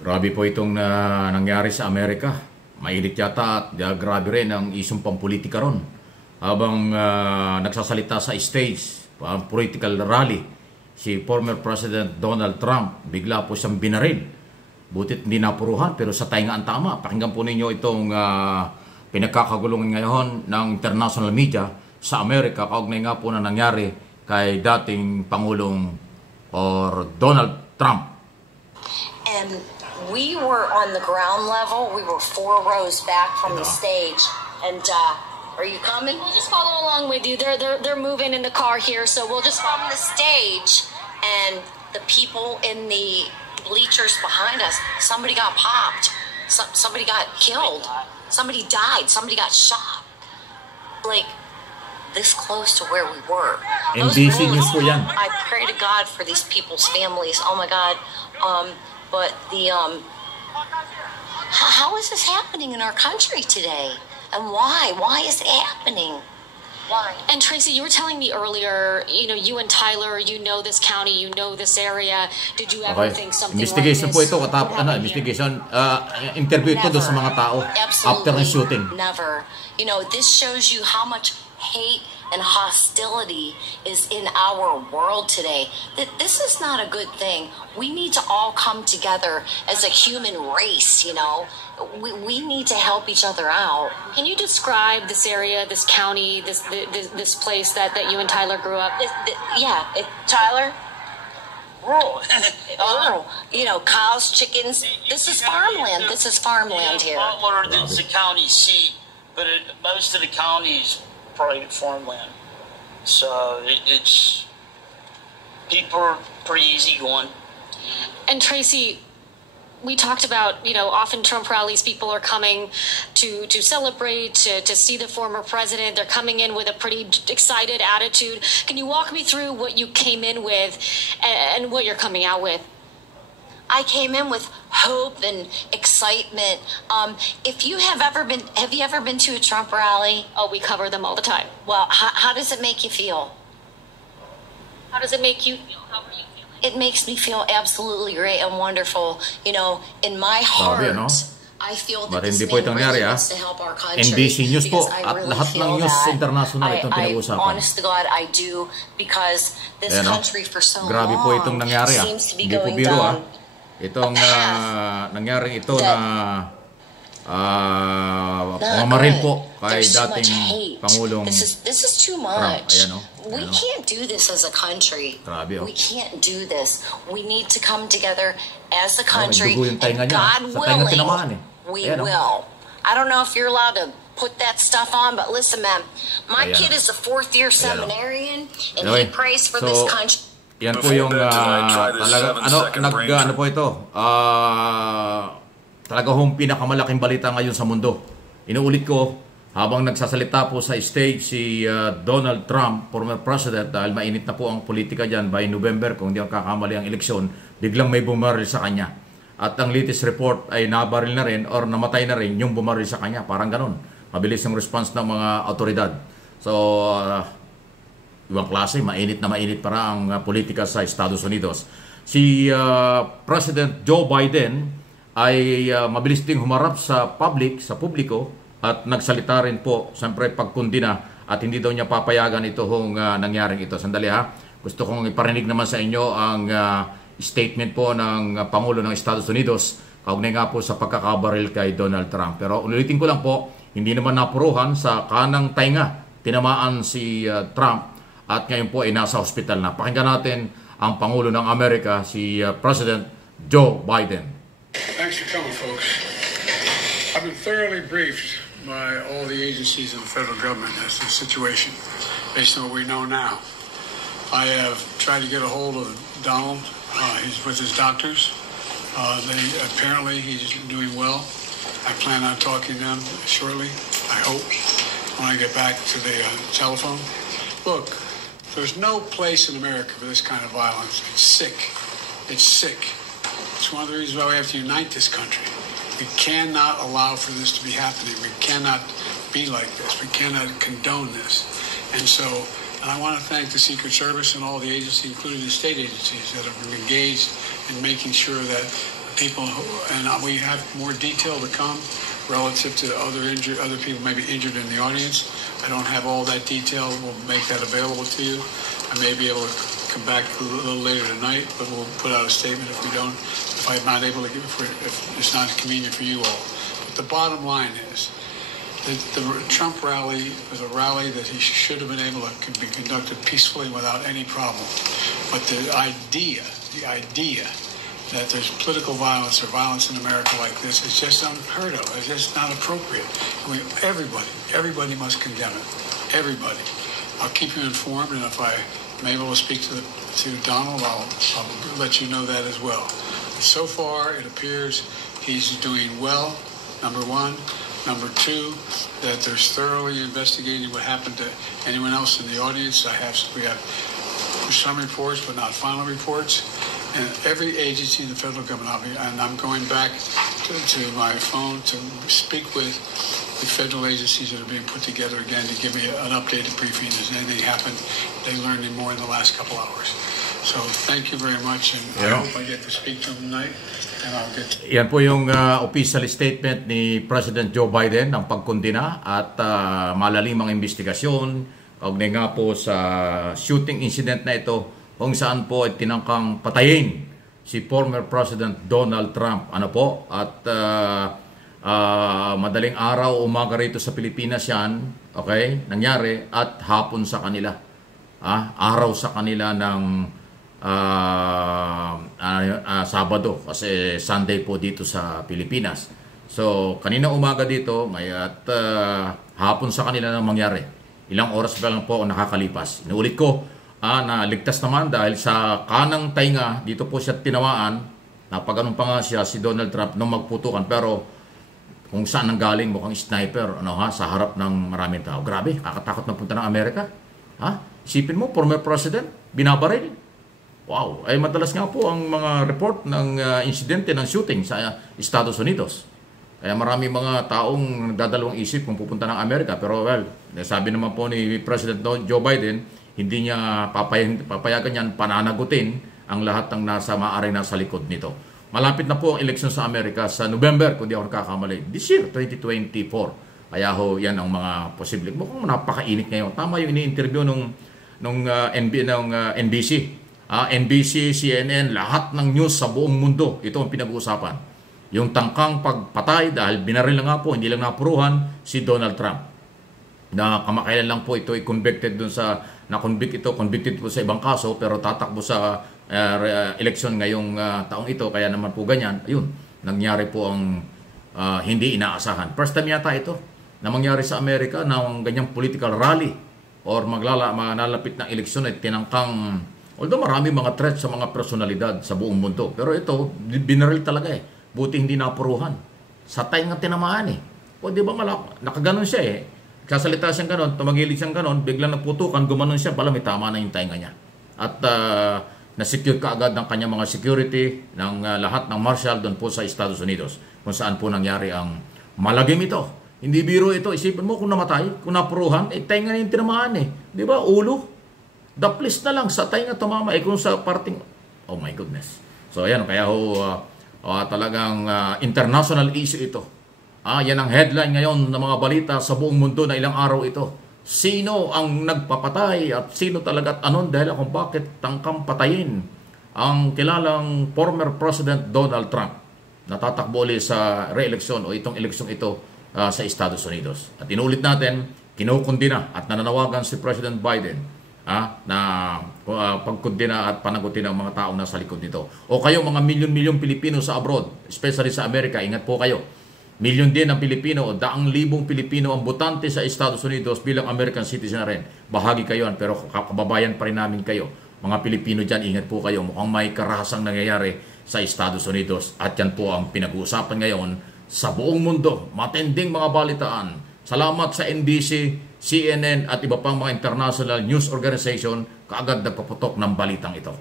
Grabe po itong nangyari sa Amerika. Mainit yata at grabe rin ang isang pampolitika ron. Habang nagsasalita sa stage, political rally, si former President Donald Trump, bigla po siyang binaril. Butit hindi napuruhan, pero sa taingaan tama. Pakinggan po ninyo itong pinagkakagulungan ngayon ng international media sa Amerika, kaugnay nga po na nangyari kay dating Pangulong Donald Trump. And we were on the ground level. We were 4 rows back from the stage. And are you coming? We'll just follow along with you. They're moving in the car here, so we'll just from the stage. And the people in the bleachers behind us, somebody got popped. Somebody got killed. Somebody died. Somebody got shot. Like this close to where we were. NBC News po yan. I pray to God for these people's families. Oh my God. But the how is this happening in our country today? And why? Why is it happening? Why? And Tracy, you were telling me earlier, you and Tyler, you know this county, you know this area. Did you ever think something investigation like this? Po ito, investigation, interview ito doon sa mga tao after ng shooting. Never. This shows you how much hate and hostility is in our world today. That this is not a good thing. We need to all come together as a human race, We need to help each other out. Can you describe this area, this county, this place that you and Tyler grew up? Tyler? Rural. Cows, chickens. This is farmland. This is farmland here. Butler is the county seat, but most of the counties private farmland. So it's people are pretty easy going. And Tracy, we talked about, often Trump rallies, people are coming to celebrate, to see the former president. They're coming in with a pretty excited attitude. Can you walk me through what you came in with and what you're coming out with? I came in with hope and excitement. If you have you ever been to a Trump rally? Oh, we cover them all the time. Well, how does it make you feel? How does it make you feel? How are you feeling? It makes me feel absolutely great and wonderful. In my heart, I feel that this man really wants to help our country. NBC News po at really lahat ng news international itong pinag-uusapan. Honest to God, I do, because this country for so grabe long po itong nangyari seems to be hindi po going biro down. Itong nangyari ito na pamamaril po kay dating Pangulong This is too much. Trump. We can't do this as a country. Grabe, We can't do this. We need to come together as a country, and God willing, we will. I don't know if you're allowed to put that stuff on, but listen, man, my kid is a 4th-year seminarian, and he prays for this country. Yan po yung talaga po ito. Talaga hong pinakamalaking balita ngayon sa mundo. Inuulit ko, habang nagsasalita po sa stage si Donald Trump, former president, dahil mainit na po ang politika dyan by November, kung hindi ang kakamali ang eleksyon, biglang may bumaril sa kanya. At ang latest report ay nabaril na rin or namatay na rin yung bumaril sa kanya. Parang ganun. Mabilis yung response ng mga otoridad. So, ibang klase, mainit na mainit para ang politika sa Estados Unidos. Si President Joe Biden ay mabilis ding humarap sa publiko at nagsalita rin po, siyempre pagkundina at hindi daw niya papayagan itong nangyaring ito. Sandali ha, gusto kong iparinig naman sa inyo ang statement po ng Pangulo ng Estados Unidos kaugnay nga po sa pagkakabaril kay Donald Trump. Pero ulitin ko lang po, hindi naman napuruhan sa kanang tainga. Tinamaan si Trump at ngayon po ay nasa hospital na. Pakinggan natin ang Pangulo ng Amerika, si President Joe Biden. Thanks for coming, folks. I've been thoroughly briefed by all the agencies of the federal government as to the situation, based on what we know now. I have tried to get a hold of Donald. He's with his doctors. Apparently he's doing well. I plan on talking to them shortly, I hope, when I get back to the telephone. Look, there's no place in America for this kind of violence. It's sick. It's sick. It's one of the reasons why we have to unite this country. We cannot allow for this to be happening. We cannot be like this. We cannot condone this. And I want to thank the Secret Service and all the agencies, including the state agencies, that have been engaged in making sure that people and we have more detail to come relative to other people maybe injured in the audience. I don't have all that detail. We'll make that available to you. I may be able to come back a little later tonight, but we'll put out a statement if I'm not able to give it, if it's not convenient for you all. But the bottom line is that the Trump rally was a rally that he should have been able to be conducted peacefully without any problem. But the idea that there's political violence or violence in America like this is just unheard of. It's just not appropriate. I mean, everybody must condemn it. Everybody. I'll keep you informed, and if I'm able to speak to Donald, I'll let you know that as well. So far, it appears he's doing well, number one. Number two, that there's thoroughly investigating what happened to anyone else in the audience. We have some reports, but not final reports. And every agency in the federal government, and I'm going back to my phone to speak with the federal agencies that are being put together again to give me an updated briefing. Has anything happened? They learned more in the last couple hours. So thank you very much, and I hope I get to speak to them tonight. And I'll get to... Yan po yung official statement ni President Joe Biden ng pagkondena at malalimang investigasyon kaugnay nga po sa shooting incident na ito kung saan po ay tinangkang patayin si former President Donald Trump. Ano po? At madaling araw, umaga rito sa Pilipinas yan, okay, nangyari, at hapon sa kanila. Araw sa kanila ng Sabado, kasi Sunday po dito sa Pilipinas. So, kanina umaga dito, at hapon sa kanila nang mangyari. Ilang oras pa lang po nakakalipas. Inuulit ko, na ligtas naman dahil sa kanang tainga, dito po siya tinawaan, napaganon pa nga siya si Donald Trump nung magputukan, pero kung saan nanggaling, mukhang sniper sa harap ng maraming tao. Grabe, kakatakot na punta ng Amerika. Isipin mo, former president, binabaril. Wow, ay madalas nga po ang mga report ng insidente ng shooting sa Estados Unidos. Kaya marami mga taong dadalawang isip kung pupunta ng Amerika. Pero well, sabi naman po ni President Joe Biden, hindi niya papayagan yan pananagutin ang lahat ng maaaring nasa likod nito. Malapit na po ang eleksyon sa Amerika sa November, kung di ako nakakamali. This year, 2024. Kaya yan ang mga posible. Mukhang napakainit ngayon. Tama yung ini-interview nung NBC. NBC, CNN, lahat ng news sa buong mundo. Ito ang pinag-uusapan. Yung tangkang pagpatay dahil binaril na nga po, hindi lang napuruhan si Donald Trump. Na kamakailan lang po ito ay convicted dun sa convicted po sa ibang kaso, pero tatakbo sa eleksyon ngayong taong ito, kaya naman po ganyan. Ayun, nangyari po ang hindi inaasahan. First time yata ito na mangyari sa Amerika na ang ganyang political rally or manalapit ng eleksyon ay tinangkang, although marami mga threats sa mga personalidad sa buong mundo, pero ito, binaril talaga eh. Buti hindi napuruhan. Sa tayo nga tinamaan eh. O di ba nakaganon siya eh. Kasalita siyang ganon, tumagilid siyang ganon, biglang nagputukan, gumanon siya, pala may tama na yung tainga niya. At na-secure ka agad ng kanyang mga security, ng lahat ng marshal doon po sa Estados Unidos, kung saan po nangyari ang malagim ito. Hindi biro ito, isipin mo kung namatay, kung napuruhan, tainga na yung tinamaan eh. Di ba, ulo? Daplis na lang sa tainga tumama, kung sa parting, oh my goodness. So ayan, kaya talagang international issue ito. Yan ang headline ngayon ng mga balita sa buong mundo na ilang araw ito. Sino ang nagpapatay at sino talaga at anon dahil kung bakit tangkang patayin ang kilalang former President Donald Trump na tatakbo ulit sa re-eleksyon o itong eleksyon ito sa Estados Unidos. At inulit natin, kinukundina at nananawagan si President Biden na pagkundina at panagutin ang mga taong nasa likod nito. O kayo mga milyon-milyon Pilipino sa abroad, especially sa Amerika, ingat po kayo. Milyon din ang Pilipino o daang libong Pilipino ang botante sa Estados Unidos bilang American citizen na rin. Bahagi kayo, pero kababayan pa rin namin kayo. Mga Pilipino dyan, ingat po kayo. Mukhang may karahasang nangyayari sa Estados Unidos. At yan po ang pinag-uusapan ngayon sa buong mundo. Matinding mga balitaan. Salamat sa NBC, CNN at iba pang mga international news organization kaagad nagpaputok ng balitang ito.